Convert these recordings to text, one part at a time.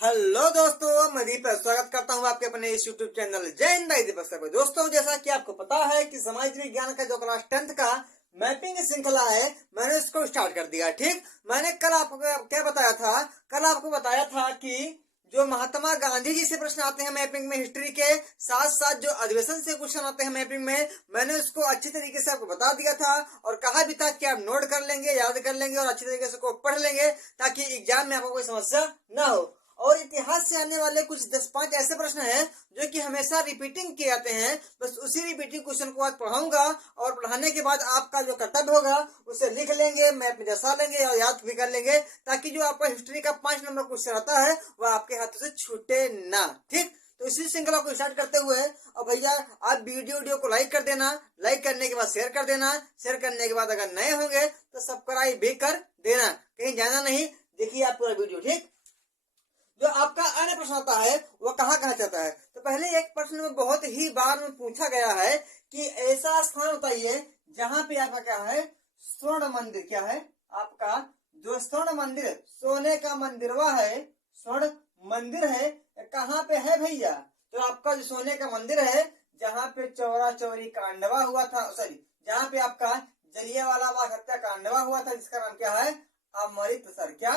Hello दोस्तों, मैं दीपक स्वागत करता हूं आपके अपने इस यूट्यूब चैनल जय हिंद भाई दीपक पर। दोस्तों, जैसा कि आपको पता है कि समाज विज्ञान का जो क्लास 10th का मैपिंग श्रृंखला है, मैंने इसको स्टार्ट कर दिया। ठीक, मैंने कल आपको क्या बताया था? कल आपको बताया था कि जो महात्मा गांधी जी से प्रश्न आते हैं मैपिंग में हिस्ट्री के, साथ साथ जो अधिवेशन से क्वेश्चन आते हैं मैपिंग में, मैंने उसको अच्छी तरीके से आपको बता दिया था और कहा भी था कि आप नोट कर लेंगे, याद कर लेंगे और अच्छी तरीके से को पढ़ लेंगे ताकि एग्जाम में आपको कोई समस्या ना हो। और इतिहास से आने वाले कुछ 10-5 ऐसे प्रश्न हैं जो कि हमेशा रिपीटिंग किए जाते हैं। बस उसी रिपीटिंग क्वेश्चन को आज पढ़ाऊंगा और पढ़ाने के बाद आपका जो कर्तव्य होगा उसे लिख लेंगे, मैप में दर्शा लेंगे और याद भी कर लेंगे ताकि जो आपका हिस्ट्री का 5 नंबर क्वेश्चन आता है वह आपके हाथों से छूटे ना। ठीक, तो इसी श्रृंखला को स्टार्ट करते हुए और भैया आप वीडियो को लाइक कर देना, लाइक करने के बाद शेयर कर देना, शेयर करने के बाद अगर नए होंगे तो सब्सक्राइब भी कर देना, कहीं जाना नहीं, देखिए आप पूरा वीडियो। ठीक, जो आपका अन्य प्रश्न आता है वह कहाँ कहाँ चाहता है। तो पहले एक प्रश्न में बहुत ही बार में पूछा गया है कि ऐसा स्थान बताइए जहां पे आपका क्या है, स्वर्ण मंदिर। क्या है आपका जो स्वर्ण मंदिर, सोने का मंदिर वह है स्वर्ण मंदिर है, कहाँ पे है भैया? तो आपका जो सोने का मंदिर है जहाँ पे चौरा चौरी कांडवा हुआ था, सॉरी जहाँ पे आपका जलियांवाला बाग हत्याकांड हुआ था, जिसका नाम क्या है? अमृतसर। क्या?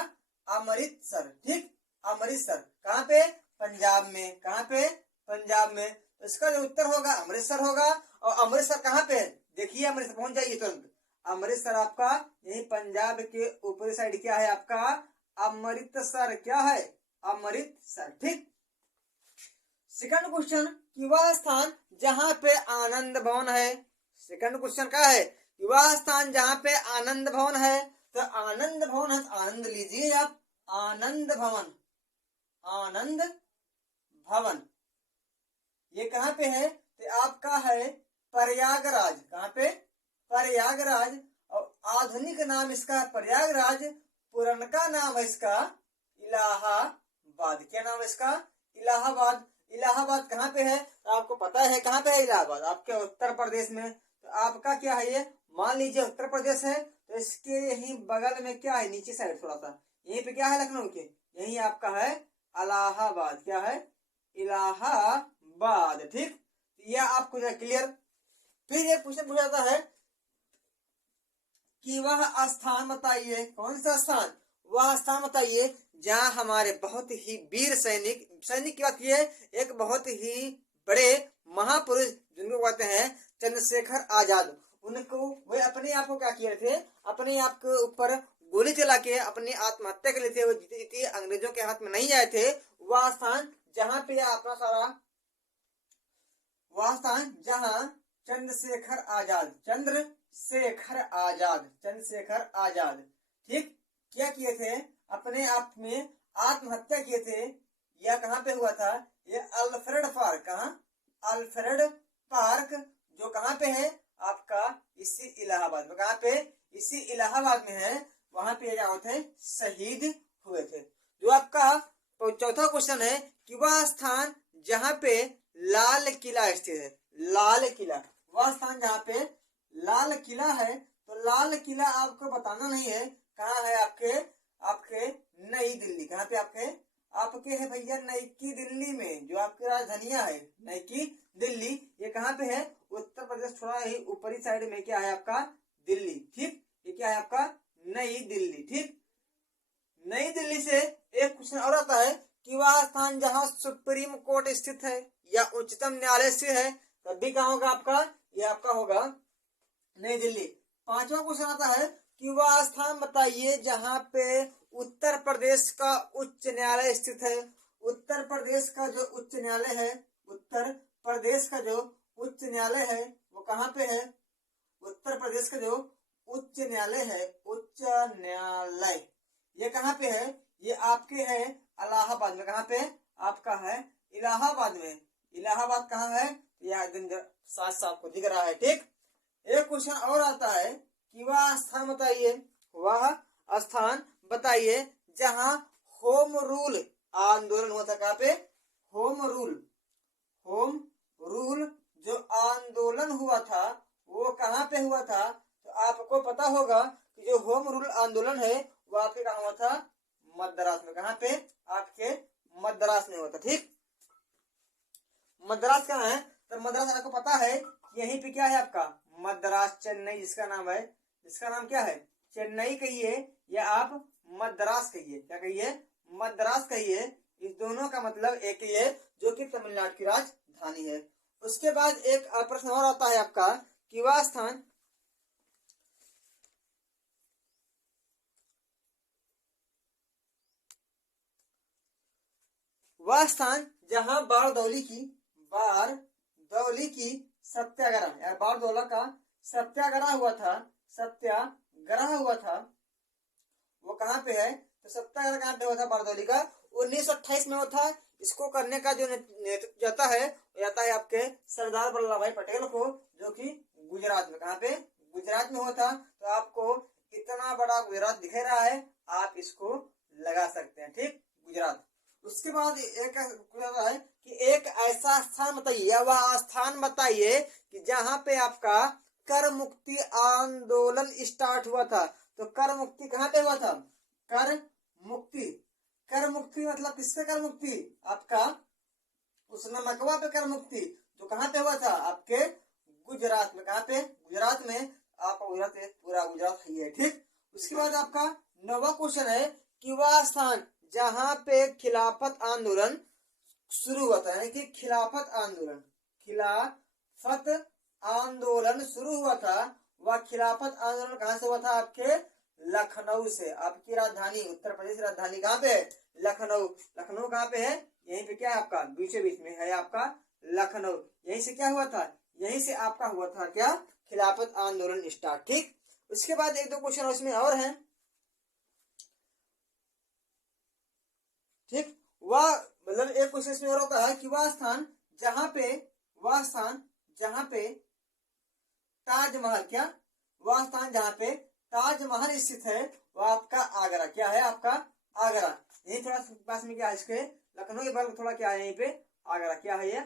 अमृतसर। ठीक, अमृतसर कहाँ पे? पंजाब में। कहाँ पे? पंजाब में। तो इसका जो उत्तर होगा अमृतसर होगा। और अमृतसर कहाँ पे है? देखिए अमृतसर पहुंच जाइए तुरंत। अमृतसर आपका यही पंजाब के ऊपरी साइड क्या है आपका? अमृतसर। क्या है? अमृतसर। ठीक, सेकंड क्वेश्चन कि वह स्थान जहां पे आनंद भवन है। सेकंड क्वेश्चन क्या है कि वह स्थान जहां पे आनंद भवन है। तो आनंद भवन है, आनंद लीजिए आप। आनंद भवन, आनंद भवन ये कहाँ पे है? तो आपका है प्रयागराज। कहाँ पे? प्रयागराज। और आधुनिक नाम इसका प्रयागराज, पुरनका नाम है इसका इलाहाबाद। क्या नाम है इसका? इलाहाबाद। इलाहाबाद कहाँ पे है? तो आपको पता है कहाँ पे है इलाहाबाद? आपके उत्तर प्रदेश में। तो आपका क्या है ये? मान लीजिए उत्तर प्रदेश है तो इसके यही बगल में क्या है, नीचे साइड थोड़ा सा यहीं पे क्या है, लखनऊ के यही आपका है इलाहाबाद। क्या है? इलाहाबाद। ठीक, यह आपको क्लियर। फिर एक क्वेश्चन पूछा जाता है कि वह स्थान बताइए। कौन सा स्थान? वह स्थान बताइए जहां हमारे बहुत ही वीर सैनिक की बात की है, एक बहुत ही बड़े महापुरुष जिनको कहते हैं चंद्रशेखर आजाद, उनको वे अपने आप को क्या किए थे? अपने आप के ऊपर गोली चला के अपनी आत्महत्या के लिए थे। वो जीते जीते अंग्रेजों के हाथ में नहीं आए थे। वह स्थान जहां पे अपना सारा, वह स्थान जहां चंद्रशेखर आजाद, चंद्रशेखर आजाद, चंद्रशेखर आजाद ठीक क्या किए थे? अपने आप में आत्महत्या किए थे। यह कहाँ पे हुआ था? यह अल्फ्रेड पार्क। कहाँ? अल्फ्रेड पार्क, जो कहाँ पे है आपका? इसी इलाहाबाद में। कहाँ पे? इसी इलाहाबाद में है। वहां पे क्या होते हैं? शहीद हुए थे। जो आपका चौथा क्वेश्चन है कि वह स्थान जहां पे लाल किला स्थित है। लाल किला, वह स्थान जहाँ पे लाल किला है। तो लाल किला आपको बताना नहीं है, कहाँ है आपके? आपके नई दिल्ली। कहाँ पे आपके? आपके है भैया नई की दिल्ली में, जो आपकी राजधानियां है नई की दिल्ली। ये कहाँ पे है? उत्तर प्रदेश, थोड़ा ही ऊपरी साइड में क्या है आपका? दिल्ली। ठीक, ये क्या है आपका? नई दिल्ली। ठीक, नई दिल्ली से एक क्वेश्चन और आता है कि वह स्थान जहां सुप्रीम कोर्ट स्थित है या उच्चतम न्यायालय स्थित है, तब भी कहाँ होगा आपका? ये आपका होगा नई दिल्ली। पांचवा क्वेश्चन आता है कि वह स्थान बताइए जहां पे उत्तर प्रदेश का उच्च न्यायालय स्थित है। उत्तर प्रदेश का जो उच्च न्यायालय है, उत्तर प्रदेश का जो उच्च न्यायालय है वो कहाँ पे है? उत्तर प्रदेश का जो उच्च न्यायालय है, उच्च न्यायालय ये कहाँ पे है? ये आपके है इलाहाबाद में। कहाँ पे? आपका है इलाहाबाद में। इलाहाबाद कहाँ है? यह दिन साथ साथ को दिख रहा है। ठीक, एक क्वेश्चन और आता है कि वह स्थान बताइए, वह स्थान बताइए जहां होम रूल आंदोलन हुआ था। कहाँ पे? होम रूल, होम रूल जो आंदोलन हुआ था वो कहाँ पे हुआ था? तो आपको पता होगा कि जो होम रूल आंदोलन है वो आपके कहाँ हुआ था? मद्रास में। कहाँ पे? आपके मद्रास में हुआ था। ठीक, मद्रास कहाँ है? तो मद्रास आपको पता है यहीं पे क्या है आपका मद्रास, चेन्नई जिसका नाम है, जिसका नाम क्या है चेन्नई कहिए या आप मद्रास कहिए, क्या कहिए मद्रास कहिए, इस दोनों का मतलब एक ही है जो कि तमिलनाडु की राजधानी है। उसके बाद एक प्रश्न और आता है आपका कि वह स्थान जहां बारदौली की सत्याग्रह या बारदौला का सत्याग्रह हुआ था, वो कहाँ पे है? तो सत्याग्रह कहाँ पे हुआ था बारदौली का? 1928 में हुआ था। इसको करने का जो नेतृत्व जाता है आपके सरदार वल्लभ भाई पटेल को, जो कि गुजरात में, कहाँ पे गुजरात में हुआ था। तो आपको इतना बड़ा गुजरात दिख रहा है, आप इसको लगा सकते हैं। ठीक, गुजरात। उसके बाद एक है कि एक ऐसा स्थान बताइए या वह स्थान बताइए कि जहां पे आपका कर मुक्ति आंदोलन स्टार्ट हुआ था। तो कर मुक्ति कहाँ पे हुआ था? कर मुक्ति मतलब किससे कर मुक्ति? आपका उस नमकवा पे कर मुक्ति, जो कहाँ पे हुआ था? आपके गुजरात में। कहाँ पे? गुजरात में। आपका गुजरात पूरा गुजरात है। ठीक, उसके बाद आपका 9वां क्वेश्चन है कि वह स्थान जहां पे खिलाफत आंदोलन शुरू हुआ था, यानी कि खिलाफत आंदोलन शुरू हुआ था, वह खिलाफत आंदोलन कहां से हुआ था? आपके लखनऊ से। आपकी राजधानी उत्तर प्रदेश राजधानी कहाँ पे है? लखनऊ। लखनऊ कहाँ पे है? यहीं पे क्या है आपका बीचों बीच में है आपका लखनऊ। यहीं से क्या हुआ था? यहीं से आपका हुआ था क्या? खिलाफत आंदोलन स्टार्ट। ठीक, उसके बाद एक दो क्वेश्चन उसमें और हैं। ठीक, वह मतलब एक क्वेश्चन इसमें और होता है कि वह स्थान जहां पे ताजमहल, क्या वह स्थान जहां पे ताजमहल स्थित है, वह आपका आगरा। क्या है? आपका आगरा। यही थोड़ा पास में क्या है इसके लखनऊ के बगल थोड़ा क्या है यहीं पे आगरा। क्या है ये?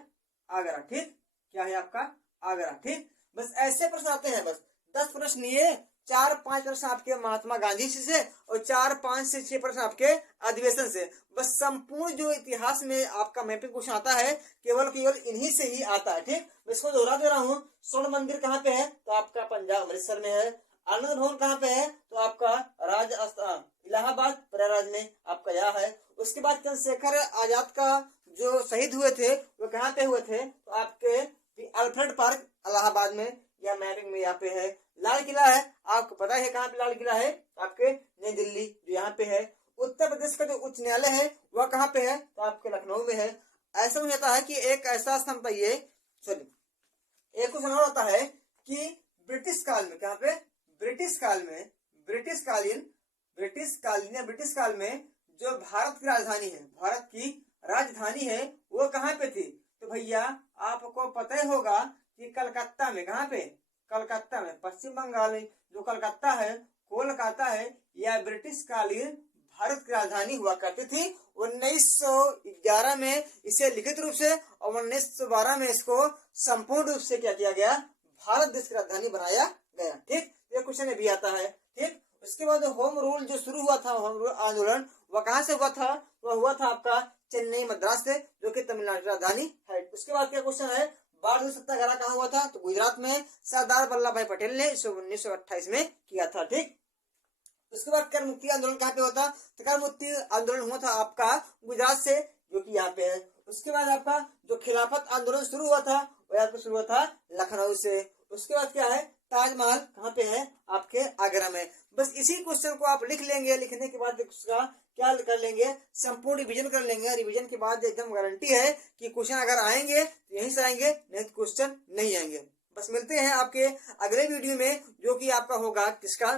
आगरा। ठीक, क्या है आपका आगरा। ठीक, बस ऐसे प्रश्न आते हैं। बस 10 प्रश्न ये, 4-5 प्रश्न आपके महात्मा गांधी से और 4-5 से 6 प्रश्न आपके अधिवेशन से। बस संपूर्ण जो इतिहास में आपका मैपिंग क्वेश्चन आता है केवल इन्हीं से ही आता है। ठीक, मैं इसको दोहरा दे रहा हूँ। स्वर्ण मंदिर कहाँ पे है? तो आपका पंजाब अमृतसर में है। आनंद भवन कहाँ पे है? तो आपका राजस्थान इलाहाबाद प्रयागराज में आपका यह है। उसके बाद चंद्रशेखर आजाद का जो शहीद हुए थे वो कहाँ पे हुए थे? तो आपके अल्फ्रेड पार्क इलाहाबाद में, या मैपिंग में यहाँ पे है। लाल किला है, आपको पता है कहाँ पे लाल किला है? आपके नई दिल्ली जो यहाँ पे है। उत्तर प्रदेश का जो उच्च न्यायालय है वह कहाँ पे है? तो आपके लखनऊ में है। ऐसा मुझे आता है कि एक ऐसा स्थान बताइए, सॉरी एक क्वेश्चन और आता है कि ब्रिटिश काल में, कहाँ पे ब्रिटिश काल में जो भारत की राजधानी है वो कहाँ पे थी? तो भैया आपको पता ही होगा कि कलकत्ता में। कहाँ पे? कलकत्ता में। पश्चिम बंगाल में जो कलकत्ता है, कोलकाता है, यह ब्रिटिश कालीन भारत की राजधानी हुआ करती थी। 1911 में इसे लिखित रूप से और 1912 में इसको संपूर्ण रूप से क्या किया गया? भारत देश की राजधानी बनाया गया। ठीक, ये क्वेश्चन भी आता है। ठीक, उसके बाद होम रूल जो शुरू हुआ था, होम रूल आंदोलन, वह कहाँ से हुआ था? वह हुआ था आपका चेन्नई मद्रास से, जो कि तमिलनाडु की राजधानी है। उसके बाद क्या क्वेश्चन है? बारदौली सत्याग्रह कहाँ हुआ था? तो गुजरात में सरदार वल्लभ भाई पटेल ने 1928 में किया था। ठीक, उसके बाद कर मुक्ति आंदोलन कहाँ पे हुआ था? तो कर मुक्ति आंदोलन हुआ था आपका गुजरात से, जो कि यहाँ पे है। उसके बाद आपका जो खिलाफत आंदोलन शुरू हुआ था वो आपको शुरू हुआ था लखनऊ से। उसके बाद क्या है? ताजमहल कहाँ पे है? आपके आगरा में। बस इसी क्वेश्चन को आप लिख लेंगे, लिखने के बाद उसका क्या कर लेंगे? संपूर्ण रिवीजन कर लेंगे। रिवीजन के बाद एकदम गारंटी है कि क्वेश्चन अगर आएंगे तो यहीं से आएंगे, नहीं तो क्वेश्चन नहीं आएंगे। बस मिलते हैं आपके अगले वीडियो में, जो कि आपका होगा किसका?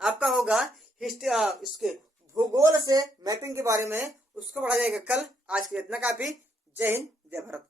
आपका होगा हिस्ट्री, इसके भूगोल से मैपिंग के बारे में। उसको पढ़ा जाएगा कल। आज के लिए इतना काफी। जय हिंद, जय भारत।